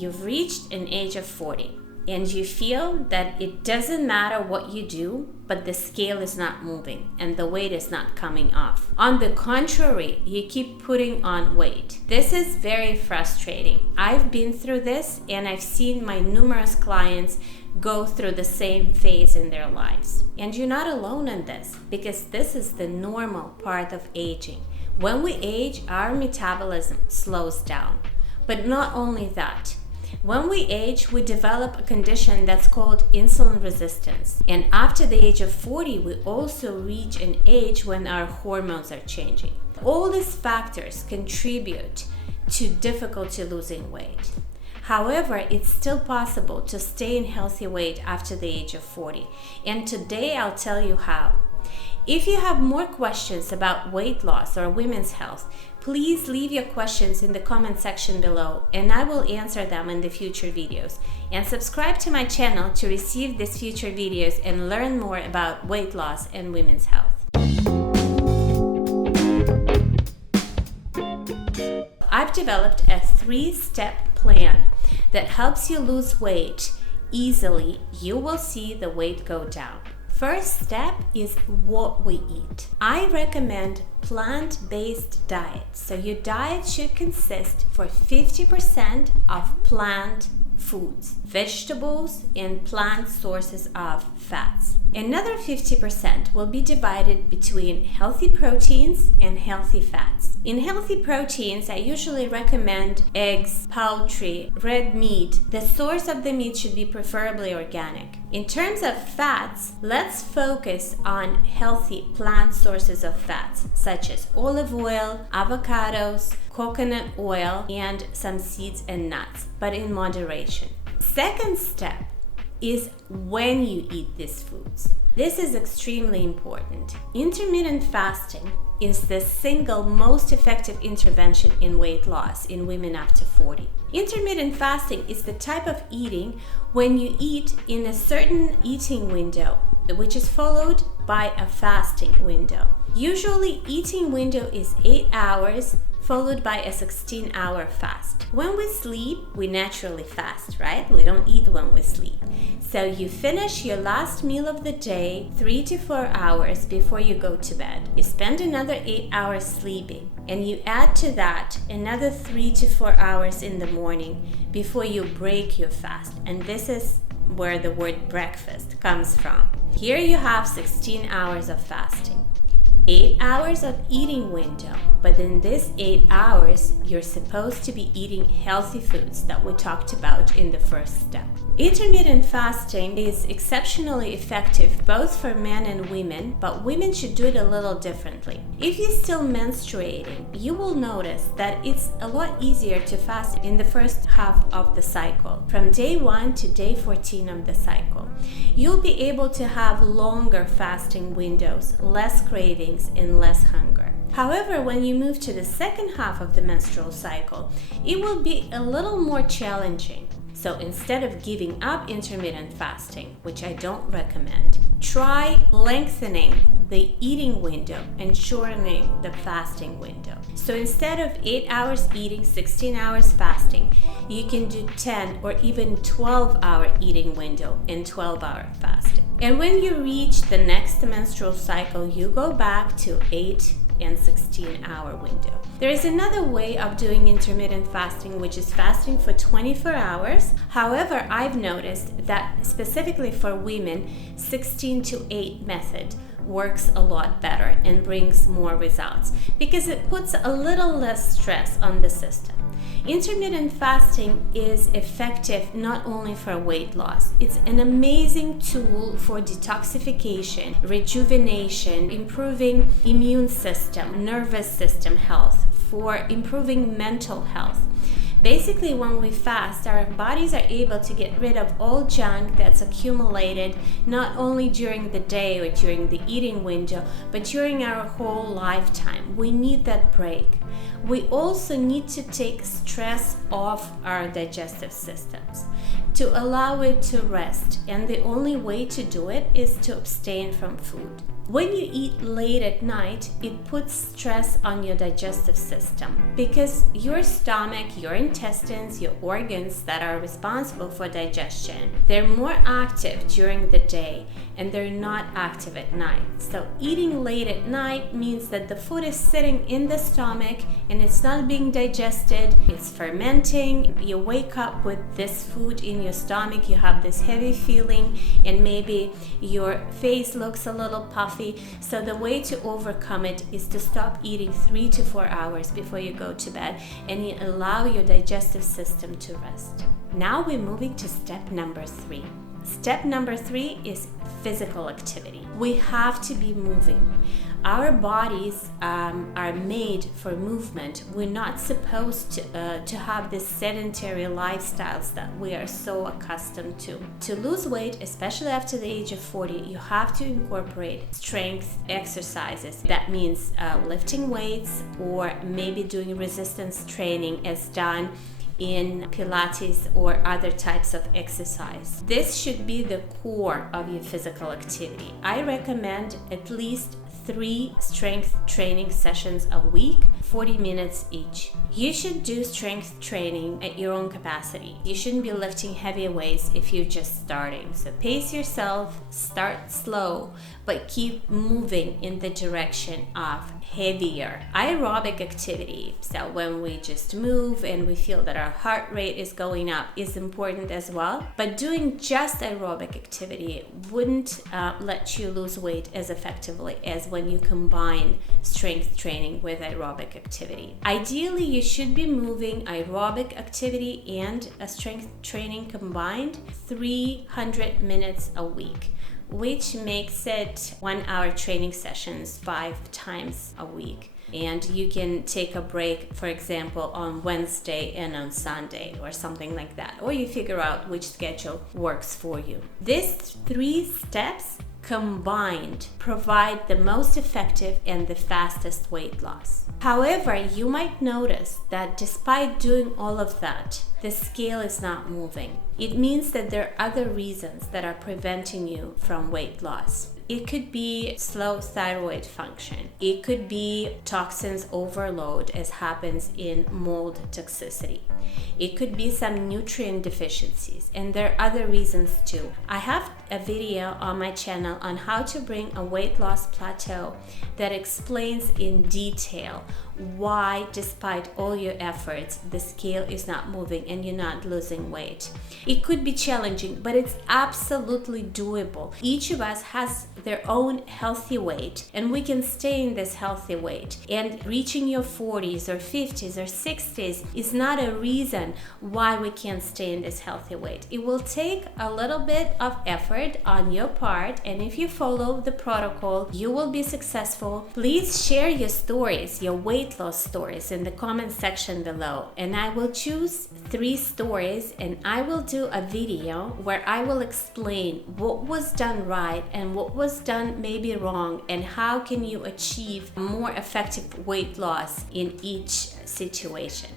you've reached an age of 40 and you feel that it doesn't matter what you do, but the scale is not moving and the weight is not coming off. On the contrary, you keep putting on weight. This is very frustrating. I've been through this and I've seen my numerous clients go through the same phase in their lives. And you're not alone in this, because this is the normal part of aging. When we age, our metabolism slows down. But not only that, when we age, we develop a condition that's called insulin resistance. And after the age of 40, we also reach an age when our hormones are changing. All these factors contribute to difficulty losing weight. However, it's still possible to stay in healthy weight after the age of 40. And today I'll tell you how. If you have more questions about weight loss or women's health, please leave your questions in the comment section below and I will answer them in the future videos. And subscribe to my channel to receive these future videos and learn more about weight loss and women's health. I've developed a 3-step plan that helps you lose weight easily. You will see the weight go down. First step is what we eat. I recommend plant-based diet. So your diet should consist for 50% of plant foods, vegetables, and plant sources of fats. Another 50% will be divided between healthy proteins and healthy fats. In healthy proteins, I usually recommend eggs, poultry, red meat. The source of the meat should be preferably organic. In terms of fats, let's focus on healthy plant sources of fats, such as olive oil, avocados, coconut oil, and some seeds and nuts, but in moderation. Second step is when you eat these foods. This is extremely important. Intermittent fasting is the single most effective intervention in weight loss in women up to 40. Intermittent fasting is the type of eating when you eat in a certain eating window, which is followed by a fasting window. Usually, eating window is 8 hours, followed by a 16-hour fast. When we sleep, we naturally fast, right? We don't eat when we sleep. So you finish your last meal of the day 3 to 4 hours before you go to bed. You spend another 8 hours sleeping, and you add to that another 3 to 4 hours in the morning before you break your fast. And this is where the word breakfast comes from. Here you have 16 hours of fasting. 8 hours of eating window, but in this 8 hours, you're supposed to be eating healthy foods that we talked about in the first step. Intermittent fasting is exceptionally effective both for men and women, but women should do it a little differently. If you're still menstruating, you will notice that it's a lot easier to fast in the first half of the cycle, from day 1 to day 14 of the cycle. You'll be able to have longer fasting windows, less cravings, and less hunger. However, when you move to the second half of the menstrual cycle, it will be a little more challenging. So instead of giving up intermittent fasting, which I don't recommend, try lengthening the eating window and shortening the fasting window. So instead of 8 hours eating, 16 hours fasting, you can do 10 or even 12-hour eating window and 12-hour fasting. And when you reach the next menstrual cycle, you go back to 8 and 16-hour window. There is another way of doing intermittent fasting, which is fasting for 24 hours. However, I've noticed that specifically for women, 16 to 8 method works a lot better and brings more results because it puts a little less stress on the system. Intermittent fasting is effective not only for weight loss, it's an amazing tool for detoxification, rejuvenation, improving immune system, nervous system health, for improving mental health. Basically, when we fast, our bodies are able to get rid of all junk that's accumulated not only during the day or during the eating window, but during our whole lifetime. We need that break. We also need to take stress off our digestive systems to allow it to rest, and the only way to do it is to abstain from food. When you eat late at night, it puts stress on your digestive system because your stomach, your intestines, your organs that are responsible for digestion, they're more active during the day and they're not active at night. So eating late at night means that the food is sitting in the stomach and it's not being digested, it's fermenting. You wake up with this food in your stomach, you have this heavy feeling, and maybe your face looks a little puffy. So the way to overcome it is to stop eating 3 to 4 hours before you go to bed and you allow your digestive system to rest. Now we're moving to step number 3. Step number 3 is physical activity. We have to be moving. Our bodies are made for movement. We're not supposed to have this sedentary lifestyles that we are so accustomed to. To lose weight, especially after the age of 40, you have to incorporate strength exercises. That means lifting weights or maybe doing resistance training as done in Pilates or other types of exercise. This should be the core of your physical activity. I recommend at least 3 strength training sessions a week, 40 minutes each. You should do strength training at your own capacity. You shouldn't be lifting heavy weights if you're just starting. So pace yourself, start slow, but keep moving in the direction of heavier aerobic activity. So when we just move and we feel that our heart rate is going up is important as well. But doing just aerobic activity wouldn't let you lose weight as effectively as when you combine strength training with aerobic activity. Ideally, you should be moving aerobic activity and a strength training combined 300 minutes a week, which makes it 1 hour training sessions 5 times a week. And you can take a break, for example, on Wednesday and on Sunday or something like that. Or you figure out which schedule works for you. These 3 steps combined provide the most effective and the fastest weight loss. However, you might notice that despite doing all of that, the scale is not moving. It means that there are other reasons that are preventing you from weight loss. It could be slow thyroid function. It could be toxins overload, as happens in mold toxicity. It could be some nutrient deficiencies, and there are other reasons too. I have a video on my channel on how to bring a weight loss plateau that explains in detail why, despite all your efforts, the scale is not moving and you're not losing weight. It could be challenging, but it's absolutely doable. Each of us has their own healthy weight, and we can stay in this healthy weight. And reaching your 40s or 50s or 60s is not a reason why we can't stay in this healthy weight. It will take a little bit of effort on your part, and if you follow the protocol, you will be successful. Please share your stories, your weight loss stories, in the comment section below, and I will choose 3 stories and I will do a video where I will explain what was done right and what was done maybe wrong, and how can you achieve more effective weight loss in each situation.